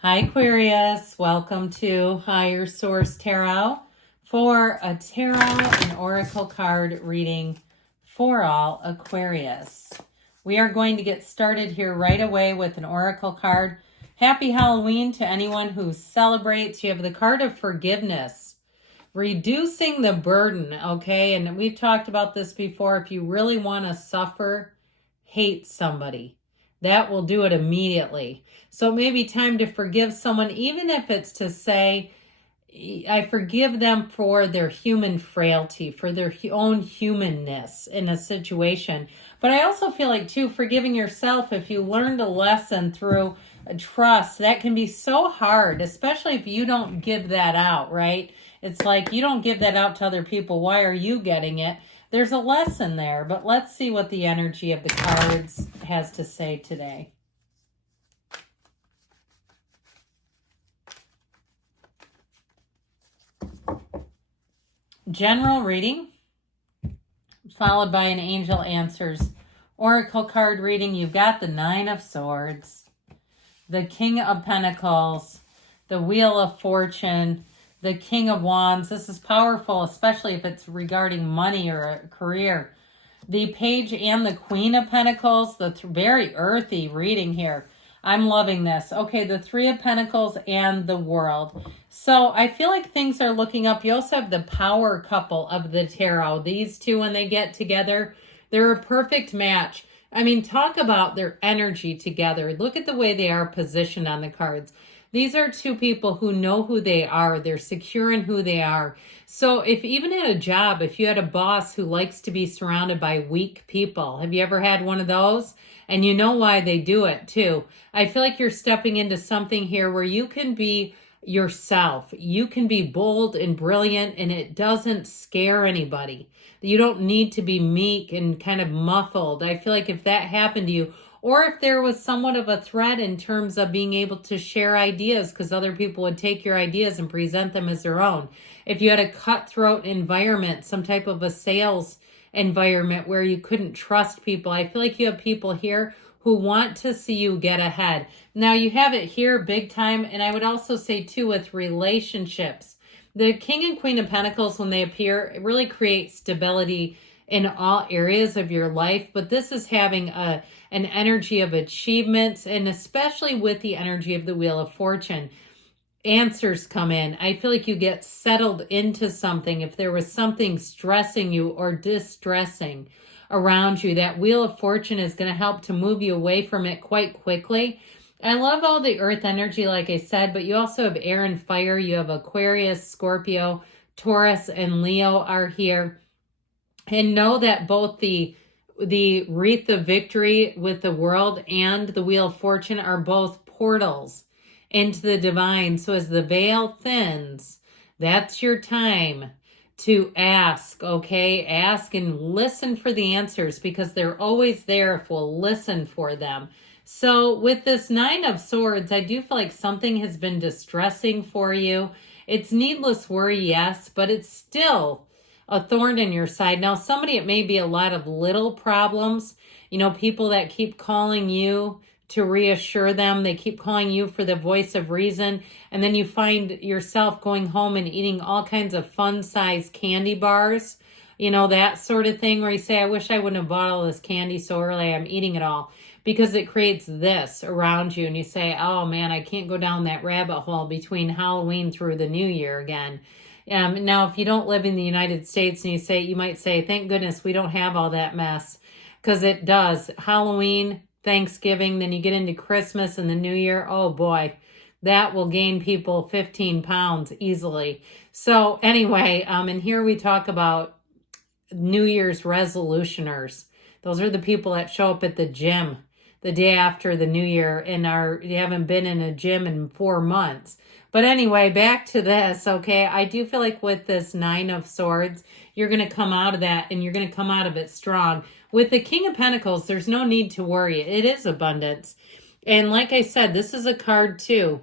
Hi Aquarius, welcome to Higher Source Tarot for a tarot and oracle card reading for all Aquarius. We are going to get started here right away with an oracle card. Happy Halloween to anyone who celebrates. You have the card of forgiveness, reducing the burden, okay? And we've talked about this before. If you really want to suffer, hate somebody, that will do it immediately. So it may be time to forgive someone, even if it's to say, I forgive them for their human frailty, for their own humanness in a situation. But I also feel like, too, forgiving yourself, if you learned a lesson through trust, that can be so hard, especially if you don't give that out, right? It's like you don't give that out to other people. Why are you getting it? There's a lesson there, but let's see what the energy of the cards has to say today. General reading, followed by an angel answers. Oracle card reading, you've got the Nine of Swords, the King of Pentacles, the Wheel of Fortune, the King of Wands. This is powerful, especially if it's regarding money or a career. The Page and the Queen of Pentacles, the very earthy reading here. I'm loving this. Okay, the Three of Pentacles and the World. So I feel like things are looking up. You also have the power couple of the tarot. These two, when they get together, they're a perfect match. I mean, talk about their energy together. Look at the way they are positioned on the cards. These are two people who know who they are. They're secure in who they are. So if even at a job, if you had a boss who likes to be surrounded by weak people, have you ever had one of those? And you know why they do it too. I feel like you're stepping into something here where you can be yourself. You can be bold and brilliant, and it doesn't scare anybody. You don't need to be meek and kind of muffled. I feel like if that happened to you, or if there was somewhat of a threat in terms of being able to share ideas because other people would take your ideas and present them as their own. If you had a cutthroat environment, some type of a sales environment where you couldn't trust people, I feel like you have people here who want to see you get ahead. Now you have it here big time, and I would also say too with relationships. The King and Queen of Pentacles, when they appear, it really creates stability in all areas of your life, but this is having an energy of achievements, and especially with the energy of the Wheel of Fortune. Answers come in. I feel like you get settled into something. If there was something stressing you or distressing around you, that Wheel of Fortune is going to help to move you away from it quite quickly. I love all the earth energy, like I said, but you also have air and fire. You have Aquarius, Scorpio, Taurus, and Leo are here. And know that both the Wreath of Victory with the World and the Wheel of Fortune are both portals into the divine. So as the veil thins, that's your time to ask, okay? Ask and listen for the answers, because they're always there if we'll listen for them. So with this Nine of Swords, I do feel like something has been distressing for you. It's needless worry, yes, but it's still a thorn in your side. Now, somebody, it may be a lot of little problems. You know, people that keep calling you to reassure them. They keep calling you for the voice of reason. And then you find yourself going home and eating all kinds of fun-sized candy bars. You know, that sort of thing where you say, I wish I wouldn't have bought all this candy so early. I'm eating it all. Because it creates this around you. And you say, oh man, I can't go down that rabbit hole between Halloween through the new year again. Now, if you don't live in the United States, and you might say, thank goodness we don't have all that mess, because it does. Halloween, Thanksgiving, then you get into Christmas and the New Year. Oh boy, that will gain people 15 pounds easily. So anyway, and here we talk about New Year's resolutioners. Those are the people that show up at the gym the day after the New Year and you haven't been in a gym in 4 months. But anyway, back to this, okay? I do feel like with this Nine of Swords, you're going to come out of that, and you're going to come out of it strong. With the King of Pentacles, there's no need to worry. It is abundance. And like I said, this is a card too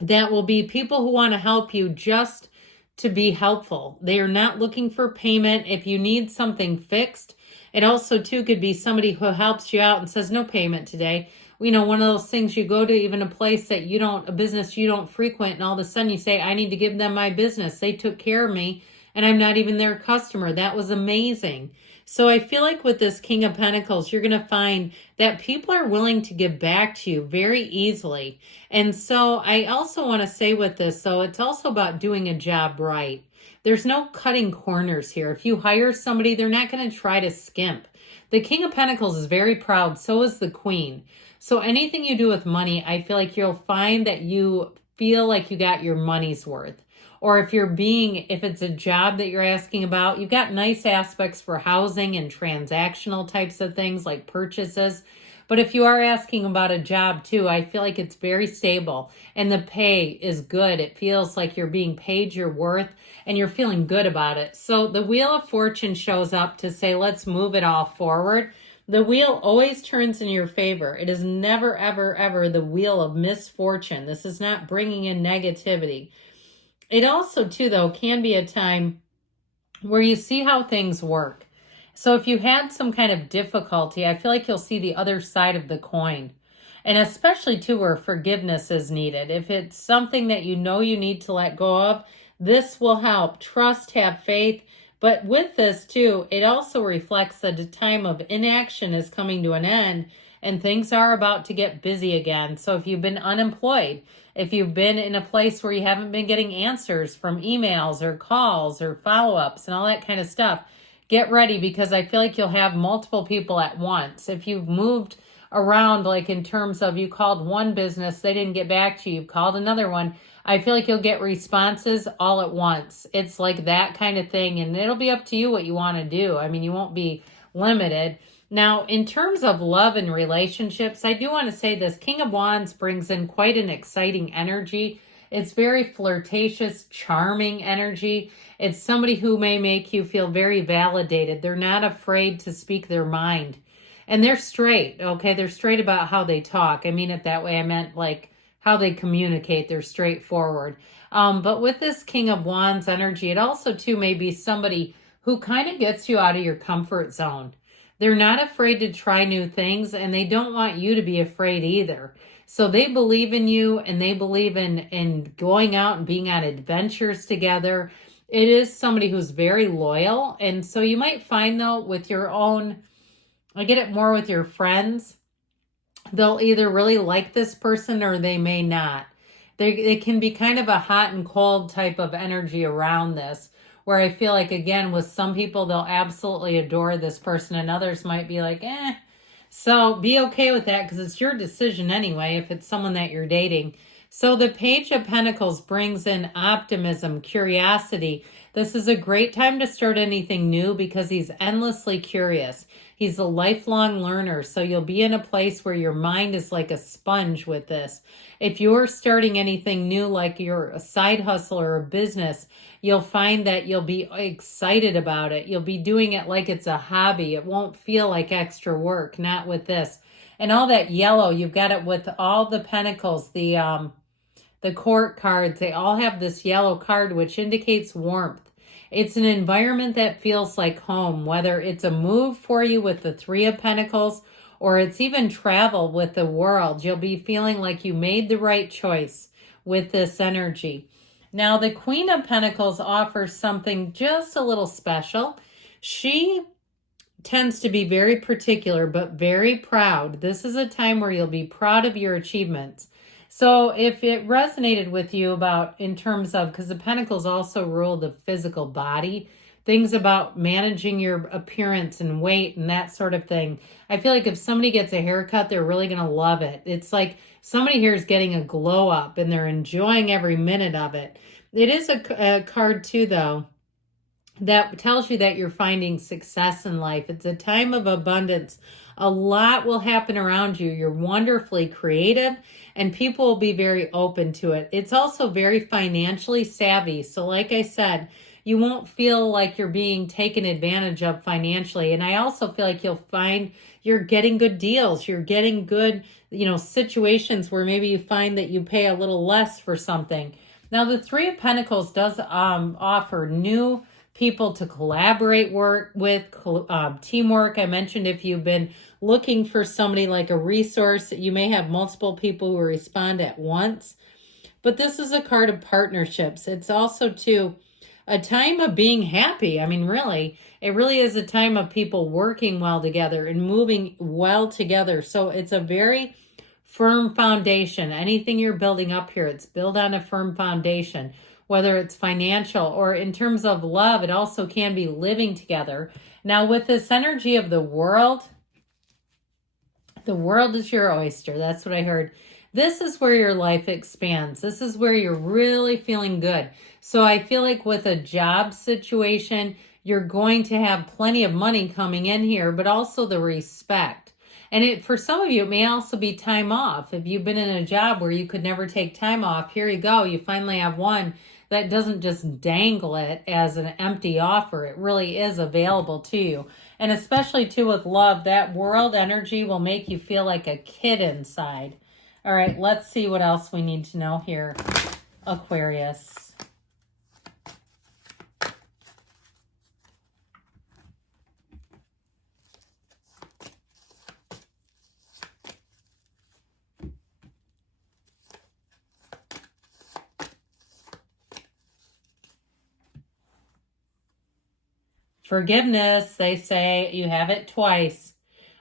that will be people who want to help you just to be helpful. They are not looking for payment. If you need something fixed, it also too could be somebody who helps you out and says, no payment today. you know, one of those things you go to, even a place that a business you don't frequent, and all of a sudden you say, I need to give them my business. They took care of me and I'm not even their customer. That was amazing. So I feel like with this King of Pentacles, you're going to find that people are willing to give back to you very easily. And so I also want to say with this, so it's also about doing a job right. There's no cutting corners here. If you hire somebody, they're not going to try to skimp. The King of Pentacles is very proud. So is the Queen. So anything you do with money, I feel like you'll find that you feel like you got your money's worth. Or if it's a job that you're asking about, you've got nice aspects for housing and transactional types of things like purchases. But if you are asking about a job too, I feel like it's very stable and the pay is good. It feels like you're being paid your worth and you're feeling good about it. So the Wheel of Fortune shows up to say, let's move it all forward. The wheel always turns in your favor. It is never, ever, ever the wheel of misfortune. This is not bringing in negativity. It also, too, though, can be a time where you see how things work. So if you had some kind of difficulty, I feel like you'll see the other side of the coin. And especially, too, where forgiveness is needed. If it's something that you know you need to let go of, this will help. Trust, have faith. But with this, too, it also reflects that a time of inaction is coming to an end and things are about to get busy again. So if you've been unemployed, if you've been in a place where you haven't been getting answers from emails or calls or follow-ups and all that kind of stuff, get ready because I feel like you'll have multiple people at once. If you've moved around, like in terms of you called one business, they didn't get back to you, you've called another one, I feel like you'll get responses all at once. It's like that kind of thing, and it'll be up to you what you want to do. I mean, you won't be limited. Now, in terms of love and relationships, I do want to say this. King of Wands brings in quite an exciting energy. It's very flirtatious, charming energy. It's somebody who may make you feel very validated. They're not afraid to speak their mind. And they're straight, okay? They're straight about how they talk. I mean it that way. I meant like how they communicate. They're straightforward. But with this King of Wands energy, it also, too, may be somebody who kind of gets you out of your comfort zone. They're not afraid to try new things, and they don't want you to be afraid either. So they believe in you, and they believe in going out and being on adventures together. It is somebody who's very loyal. And so you might find, though, with your own, I get it more with your friends, they'll either really like this person or they may not. They can be kind of a hot and cold type of energy around this, where I feel like, again, with some people, they'll absolutely adore this person and others might be like, eh. So be okay with that because it's your decision anyway if it's someone that you're dating. So the Page of Pentacles brings in optimism, curiosity. This is a great time to start anything new because he's endlessly curious. He's a lifelong learner, so you'll be in a place where your mind is like a sponge with this. If you're starting anything new, like you're a side hustle or a business, you'll find that you'll be excited about it. You'll be doing it like it's a hobby. It won't feel like extra work, not with this. And all that yellow, you've got it with all the pentacles, the court cards. They all have this yellow card, which indicates warmth. It's an environment that feels like home, whether it's a move for you with the Three of Pentacles or it's even travel with the World. You'll be feeling like you made the right choice with this energy. Now, the Queen of Pentacles offers something just a little special. She tends to be very particular, but very proud. This is a time where you'll be proud of your achievements. So if it resonated with you about in terms of, because the Pentacles also rule the physical body, things about managing your appearance and weight and that sort of thing. I feel like if somebody gets a haircut, they're really going to love it. It's like somebody here is getting a glow up and they're enjoying every minute of it. It is a card too, though, that tells you that you're finding success in life. It's a time of abundance. A lot will happen around you. You're wonderfully creative and people will be very open to it. It's also very financially savvy. So like I said, you won't feel like you're being taken advantage of financially. And I also feel like you'll find you're getting good deals. You're getting good, situations where maybe you find that you pay a little less for something. Now, the Three of Pentacles does offer new people to collaborate with, teamwork. I mentioned if you've been looking for somebody like a resource, you may have multiple people who respond at once. But this is a card of partnerships. It's also, too, a time of being happy. I mean, really, it really is a time of people working well together and moving well together. So it's a very firm foundation. Anything you're building up here, it's built on a firm foundation, whether it's financial or in terms of love. It also can be living together. Now, with this energy of the world is your oyster. That's what I heard. This is where your life expands. This is where you're really feeling good. So I feel like with a job situation, you're going to have plenty of money coming in here, but also the respect. And for some of you, it may also be time off. If you've been in a job where you could never take time off, here you go. You finally have one that doesn't just dangle it as an empty offer. It really is available to you. And especially, too, with love, that world energy will make you feel like a kid inside. All right, let's see what else we need to know here, Aquarius. Forgiveness, they say. You have it twice.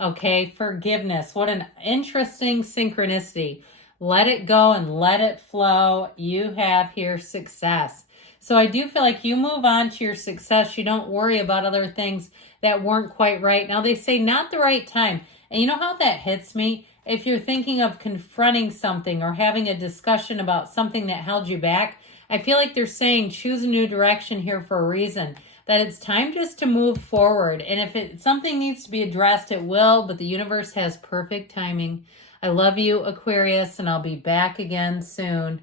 Okay, forgiveness. What an interesting synchronicity. Let it go and let it flow. You have here success. So I do feel like you move on to your success. You don't worry about other things that weren't quite right. Now, they say not the right time. And you know how that hits me? If you're thinking of confronting something or having a discussion about something that held you back, I feel like they're saying choose a new direction here for a reason. That it's time just to move forward. And if something needs to be addressed, it will, but the universe has perfect timing. I love you, Aquarius, and I'll be back again soon.